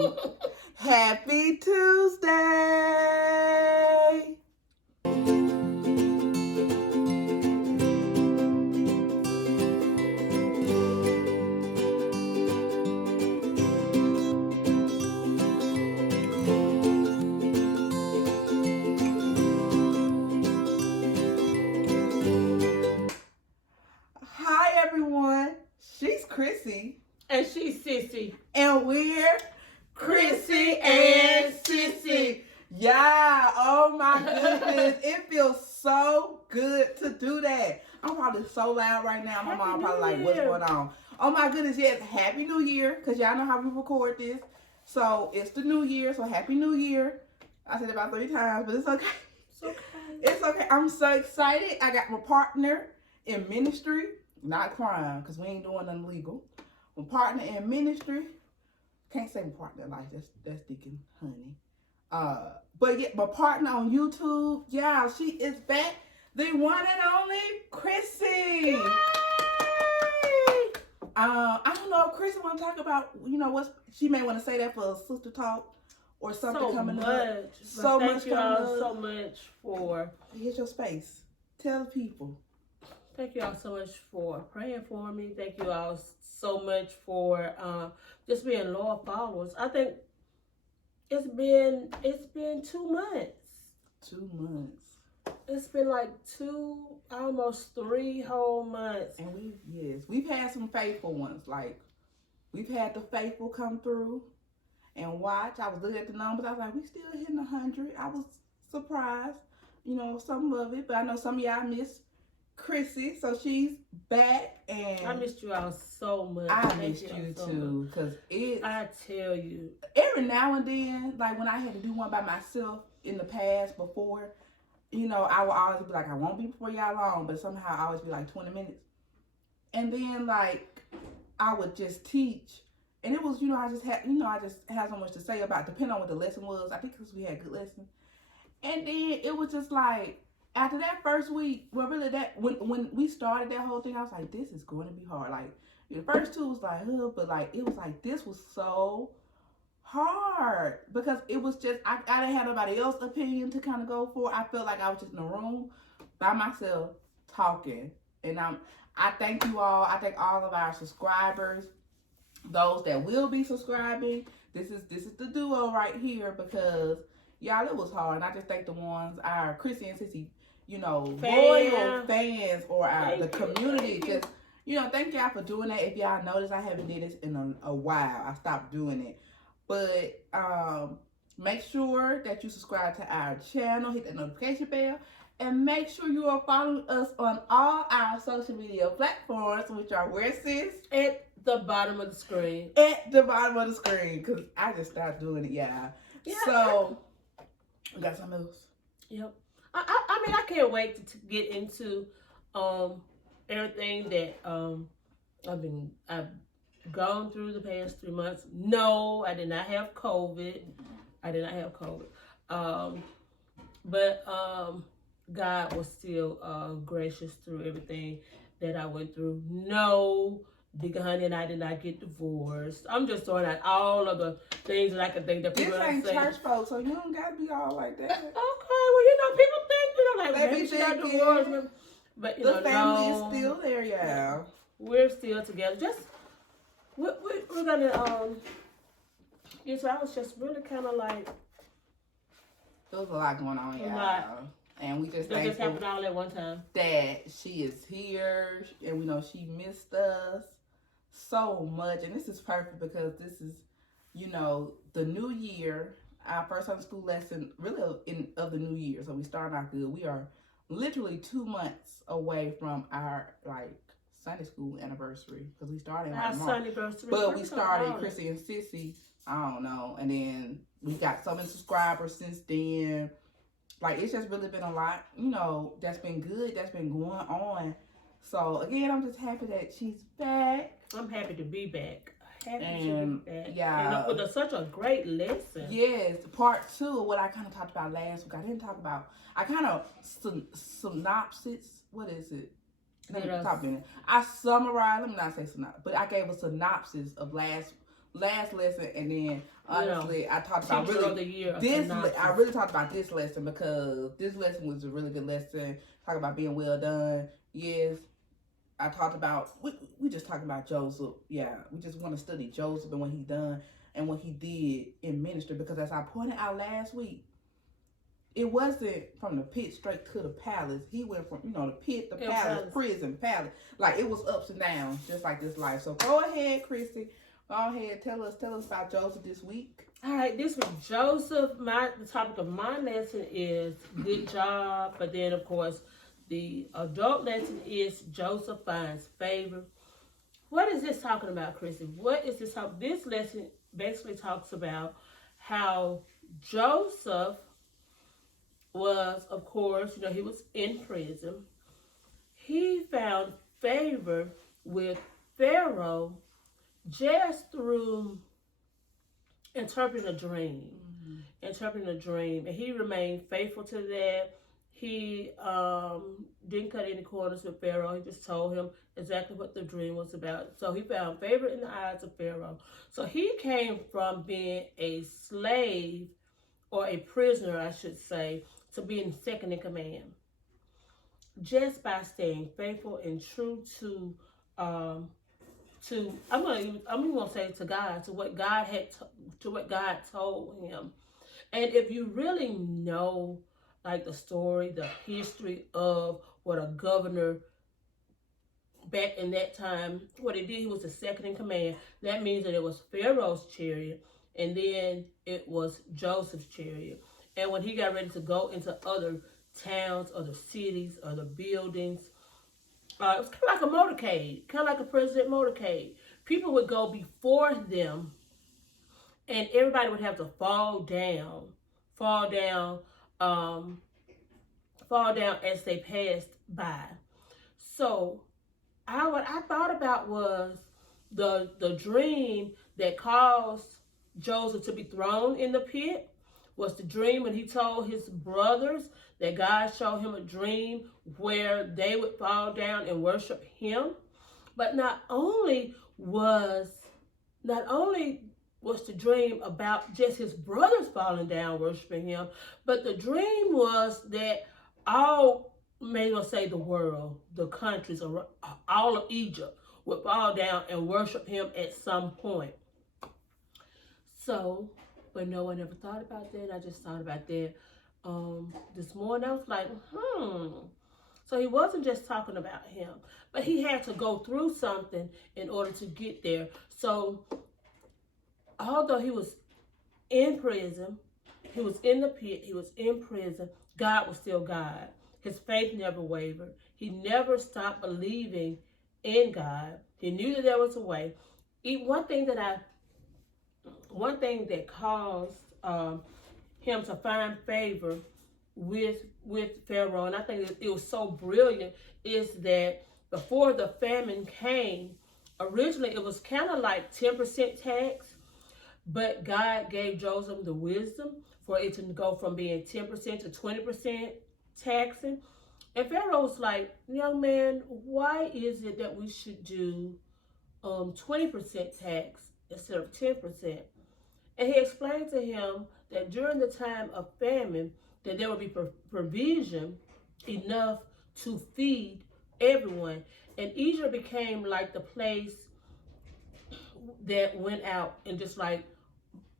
you. Happy Tuesday. Hi, everyone. She's Chrissy. And she's Sissy. And we're Chrissy and Sissy. Yeah, oh my goodness. It feels so good to do that. I'm probably so loud right now. My mom probably like, what's going on? Oh my goodness, yes. Happy New Year. Because y'all know how we record this. So it's the new year. So Happy New Year. I said it about 3 times, but it's okay. It's okay. It's okay. I'm so excited. I got my partner in ministry. Not crime, because we ain't doing nothing legal. My partner in ministry. Can't say my partner in life. That's Deacon Honey. But yeah, my partner on YouTube. Yeah, she is back. The one and only Chrissy. Yay! I don't know if Chrissy want to talk about, what she may want to say that for a sister talk or something coming up. Thank you all so much for. Here's your space. Tell the people. Thank you all so much for praying for me. Thank you all so much for just being loyal followers. I think it's been 2 months. 2 months. It's been like almost 3 whole months. And we've had some faithful ones. Like, we've had the faithful come through and watch. I was looking at the numbers. I was like, we still hitting 100. I was surprised, some of it. But I know some of y'all missed Chrissy, so she's back. And I missed you all so much. I missed you too, because I tell you, every now and then, like when I had to do one by myself in the past before, I would always be like, I won't be before y'all long, but somehow I always be like 20 minutes. And then like I would just teach, and it was, I just had so much to say about, depending on what the lesson was. I think because we had good lessons. And then it was just like, after that first week, well, really when we started that whole thing, I was like, this is going to be hard. Like, the first 2 was like, but like, it was like, this was so hard, because it was just, I didn't have nobody else's opinion to kind of go for. I felt like I was just in a room by myself talking. And I thank you all. I thank all of our subscribers, those that will be subscribing. This is the duo right here, because y'all, it was hard. And I just thank the ones, our Chrissy and Sissy, loyal fans, or the community. Just, thank y'all for doing that. If y'all notice, I haven't did this in a while. I stopped doing it. But make sure that you subscribe to our channel, hit the notification bell, and make sure you are following us on all our social media platforms, which are where, sis? At the bottom of the screen. At the bottom of the screen, because I just stopped doing it, y'all. Yeah. So, we got something else? Yep. I mean, I can't wait to get into everything that I've gone through the past 3 months. No, I did not have COVID. But God was still gracious through everything that I went through. No, Deacon Honey and I did not get divorced. I'm just throwing out all of the things that I can think that people this ain't church folks, so you don't gotta be all like that. Okay, well, people think, like, maybe she got divorced. But, the family is still there, yeah. We're still together. Just, we're gonna, so I was just really kind of like. There was a lot going on, yeah. And we just thankful just happened all at one time. That she is here, and we know she missed us so much. And this is perfect, because this is, the new year, our first Sunday school lesson, really of the new year. So we started out good. We are literally 2 months away from our Sunday school anniversary, because we started in March. But we started Chrissy and Sissy, I don't know, and then we got so many subscribers since then. Like, it's just really been a lot, that's been good, that's been going on. So again, I'm just happy that she's back. I'm happy to be back. Yeah, and with such a great lesson. Yes, part 2 of what I kind of talked about last week. I didn't talk about. I kind of synopsis. What is it? I summarized. Let me not say synopsis, but I gave a synopsis of last last lesson, and then honestly, I talked about Teacher of the year. I really talked about this lesson because this lesson was a really good lesson. Talk about being well done. Yes, I talked about we just talking about Joseph. Yeah, we just want to study Joseph and what he done and what he did in ministry, because as I pointed out last week, it wasn't from the pit straight to the palace. He went from, the pit, the palace, prison, palace. Like, it was ups and downs, just like this life. So go ahead, Chrissy. Go ahead, tell us about Joseph this week. All right, this week, Joseph, the topic of my lesson is good job. But then, of course, the adult lesson is Joseph finds favor. What is this talking about, Chrissy? What is this? This lesson basically talks about how Joseph was, of course, he was in prison. He found favor with Pharaoh just through interpreting a dream. And he remained faithful to that. He didn't cut any corners with Pharaoh. He just told him exactly what the dream was about. So he found favor in the eyes of Pharaoh. So he came from being a slave, or a prisoner, I should say, to being second in command, just by staying faithful and true to I'm gonna say to God, to what God told him. And if you really know, like, the story, the history of what a governor back in that time, what he did, he was the second in command. That means that it was Pharaoh's chariot, and then it was Joseph's chariot. And when he got ready to go into other towns, other cities, other buildings, it was kind of like a motorcade, kind of like a president motorcade. People would go before them, and everybody would have to fall down as they passed by. So what I thought about was the dream that caused Joseph to be thrown in the pit was the dream when he told his brothers that God showed him a dream where they would fall down and worship him. But not only was the dream about just his brothers falling down worshiping him, but the dream was that all, maybe I'll say the world, the countries, all of Egypt would fall down and worship him at some point. So, but no one ever thought about that. I just thought about that this morning. I was like, So he wasn't just talking about him, but he had to go through something in order to get there. So although he was in prison, he was in the pit, he was in prison, God was still God. His faith never wavered. He never stopped believing in God. He knew that there was a way. One thing that caused him to find favor with Pharaoh, and I think it was so brilliant, is that before the famine came, originally it was kind of like 10% tax, but God gave Joseph the wisdom for it to go from being 10% to 20% taxing. And Pharaoh was like, young man, why is it that we should do 20% tax instead of 10%? And he explained to him that during the time of famine, that there would be provision enough to feed everyone. And Egypt became like the place that went out and just like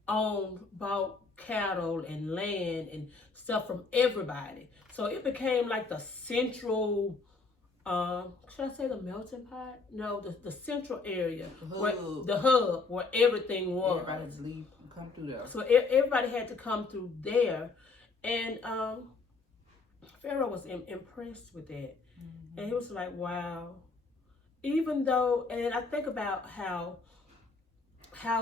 bought cattle and land and stuff from everybody. So it became like the central, should I say the melting pot? No, the central area, the hub where everything was. Everybody had to leave and come through there. So everybody had to come through there. And Pharaoh was impressed with that. Mm-hmm. And he was like, wow. Even though, and I think about how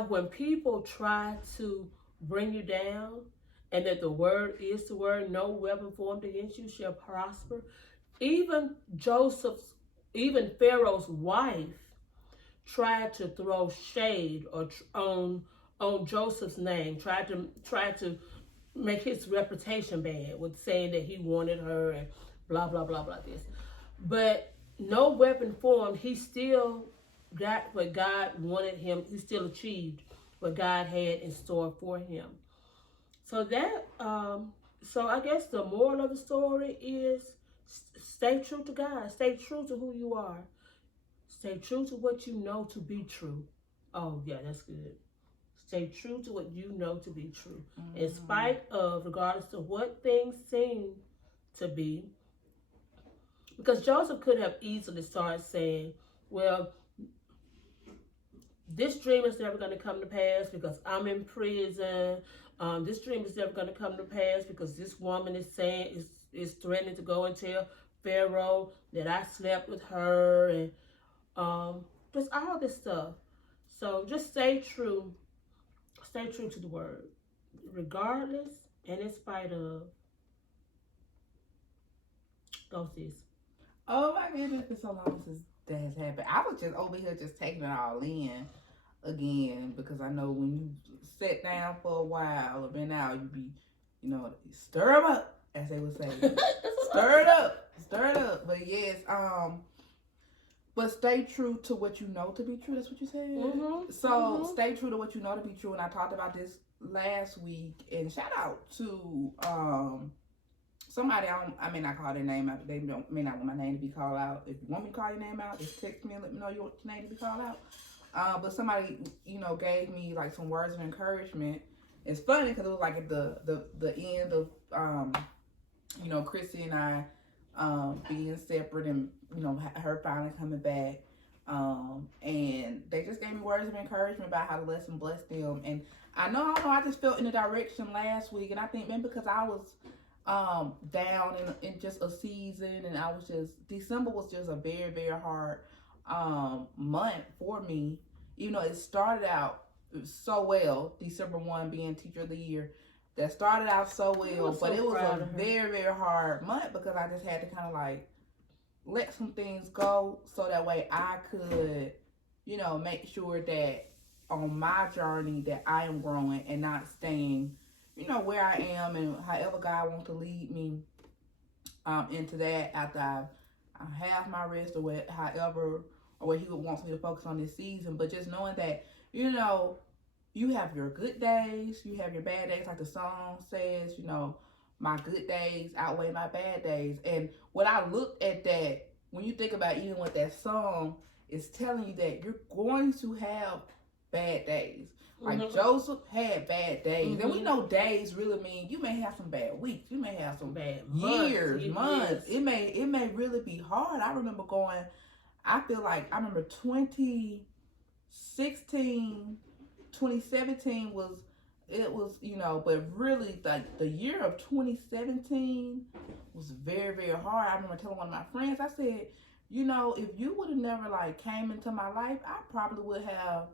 when people try to bring you down, and that the word is the word, no weapon formed against you shall prosper. Even Pharaoh's wife tried to throw shade on Joseph's name, tried to make his reputation bad with saying that he wanted her and blah, blah, blah, blah, this. But no weapon formed, he still got what God wanted him, he still achieved what God had in store for him. So that, so I guess the moral of the story is stay true to God. Stay true to who you are. Stay true to what you know to be true. Oh, yeah, that's good. Stay true to what you know to be true. In spite of, regardless of what things seem to be. Because Joseph could have easily started saying, well, this dream is never going to come to pass because I'm in prison. This dream is never going to come to pass because this woman is saying, is threatening to go and tell Pharaoh that I slept with her, and just all this stuff. So just stay true to the word, regardless and in spite of. Go, sis. Oh my goodness, it's so long since that has happened. I was just over here just taking it all in again because I know when you sit down for a while or been out, you be, stir them up, as they would say. Stir it up. Stir it up. But yes, but stay true to what you know to be true. That's what you said. So stay true to what you know to be true. And I talked about this last week. And shout out to somebody. I may not call their name out. They may not want my name to be called out. If you want me to call your name out, just text me and let me know you want your name to be called out. But somebody, gave me like some words of encouragement. It's funny because it was like at the end of Chrissy and I being separate and her finally coming back, and they just gave me words of encouragement about how the lesson blessed them. And I just felt in the direction last week, and I think maybe because I was down in just a season, and I was just, December was just a very, very hard month for me. It started out so well, December 1 being Teacher of the Year. That started out so well, but it was a very, very hard month because I just had to kind of like let some things go so that way I could, make sure that on my journey that I am growing and not staying, where I am, and however God wants to lead me into that after I have my rest or what He wants me to focus on this season. But just knowing that, you have your good days, you have your bad days, like the song says, my good days outweigh my bad days. And when I looked at that, when you think about even what that song is telling you, that you're going to have bad days. Like Joseph had bad days. And we know days really mean you may have some bad weeks. You may have some bad years, months. It may really be hard. I remember I remember 2017 was, but really like the year of 2017 was very, very hard. I remember telling one of my friends, I said, if you would have never like came into my life, I probably would have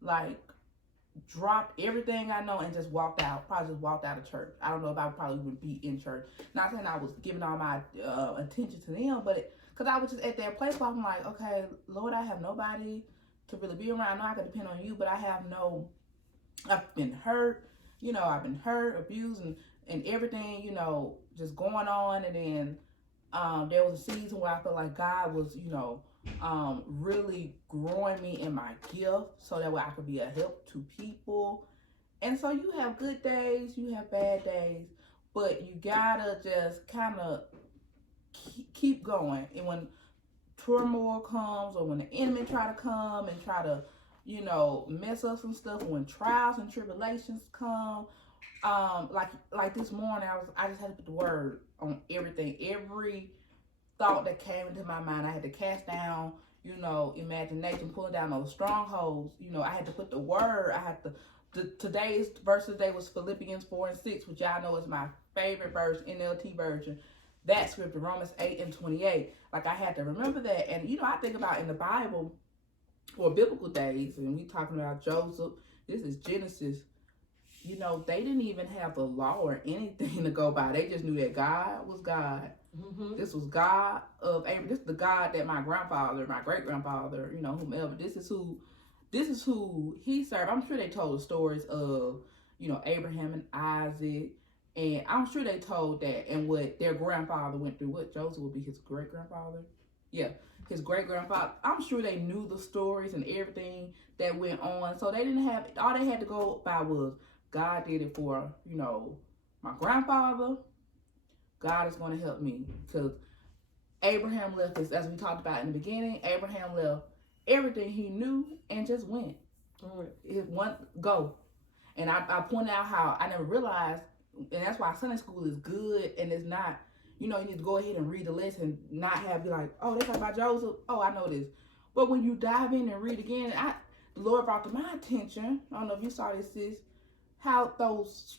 like dropped everything I know and just walked out. Probably just walked out of church. I don't know if I probably would be in church. Not saying I was giving all my attention to them, but because I was just at that place where I'm like, okay, Lord, I have nobody to really be around. I know I can depend on you, but I've been hurt, abused, and everything, just going on. And then there was a season where I felt like God was, really growing me in my gift so that way I could be a help to people. And so you have good days, you have bad days, but you gotta just kind of keep going. And when turmoil comes, or when the enemy try to come and try to mess up some stuff, when trials and tribulations come, like this morning, I just had to put the word on everything. Every thought that came into my mind, I had to cast down, imagination, pulling down those strongholds. I had to put the word. I had to. Today's verse today was Philippians 4:6, which y'all know is my favorite verse, NLT version. That scripture, Romans 8:28. Like, I had to remember that. And I think about in the Bible, or biblical days, and we talking about Joseph, this is Genesis, they didn't even have the law or anything to go by. They just knew that God was God. This was God of Abraham. This is the God that my grandfather, my great grandfather, whomever, this is who he served. I'm sure they told the stories of, Abraham and Isaac, and I'm sure they told that and what their grandfather went through. What Joseph would be his great grandfather. Yeah, his great grandfather. I'm sure they knew the stories and everything that went on. So they didn't have, all they had to go by was God did it for, my grandfather. God is going to help me. Because Abraham left this, as we talked about in the beginning, Abraham left everything he knew and just went. It went, go. And I pointed out how I never realized, and that's why Sunday school is good and it's not, you need to go ahead and read the lesson, not have be like, oh, they talk about Joseph. Oh, I know this. But when you dive in and read again, the Lord brought to my attention, I don't know if you saw this, sis, how those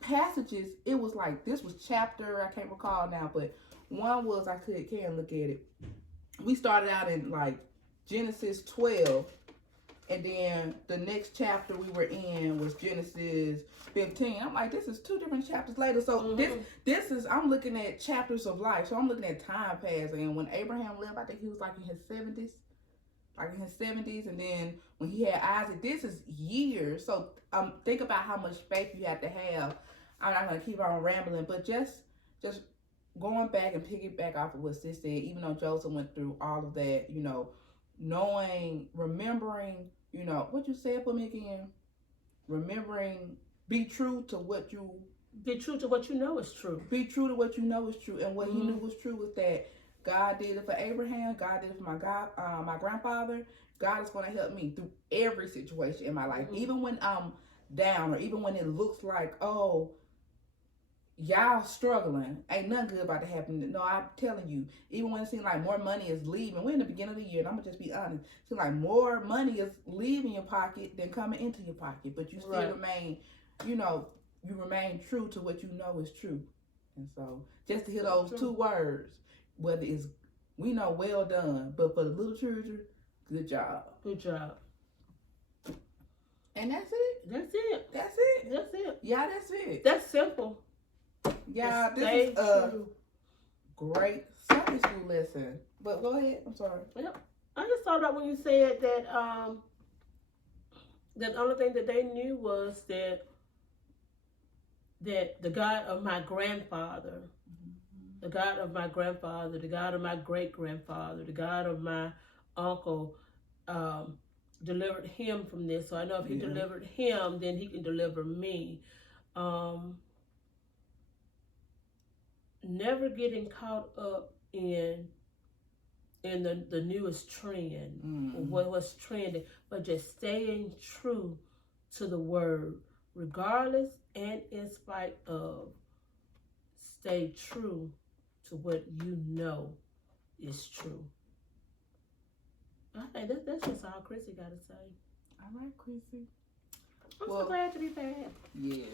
passages, it was like, this was chapter, I can't recall now, but one was, I can't look at it. We started out in like Genesis 12. And then the next chapter we were in was Genesis 15. I'm like, this is 2 different chapters later. So this is, I'm looking at chapters of life. So I'm looking at time passing. And when Abraham left, I think he was like in his 70s. And then when he had Isaac, this is years. So think about how much faith you have to have. I'm not going to keep on rambling, but just going back and piggyback off of what Sis said, even though Joseph went through all of that, knowing, remembering, what you said for me again, remembering, be true to what you know is true. Be true to what you know is true. And what he knew was true was that God did it for Abraham. God did it for my grandfather. God is going to help me through every situation in my life. Even when I'm down, or even when it looks like, oh, y'all struggling, ain't nothing good about to happen. No, I'm telling you, even when it seems like more money is leaving, we're in the beginning of the year, and I'm gonna just be honest, it seems like more money is leaving your pocket than coming into your pocket, but you still remain, you remain true to what you know is true. And so just to hear those 2 words, whether it's, we know, well done, but for the little children, good job. And that's it. Yeah, that's it. That's simple. Yeah, this is a great Sunday school lesson. But go ahead. I'm sorry. Yep. I just thought about when you said that the only thing that they knew was that the God of my grandfather, the God of my grandfather, the God of my great grandfather, the God of my uncle delivered him from this. So I know if he delivered him, then he can deliver me. Never getting caught up in the newest trend, what's trending, but just staying true to the word, regardless and in spite of. Stay true to what you know is true. I think that's just all Chrissy got to say. All right, Chrissy. I'm so glad to be back. Yeah,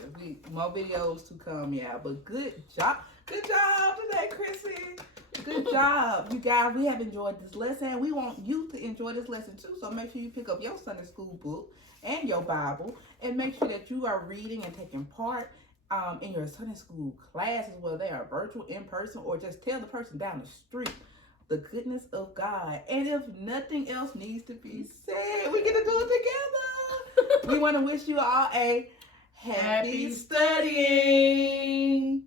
more videos to come, but good job today, Chrissy. Good job. You guys, we have enjoyed this lesson. We want you to enjoy this lesson too, so make sure you pick up your Sunday school book and your Bible, and make sure that you are reading and taking part in your Sunday school classes, whether they are virtual, in person, or just tell the person down the street the goodness of God. And if nothing else needs to be said, we get to do it together. We want to wish you all a happy studying.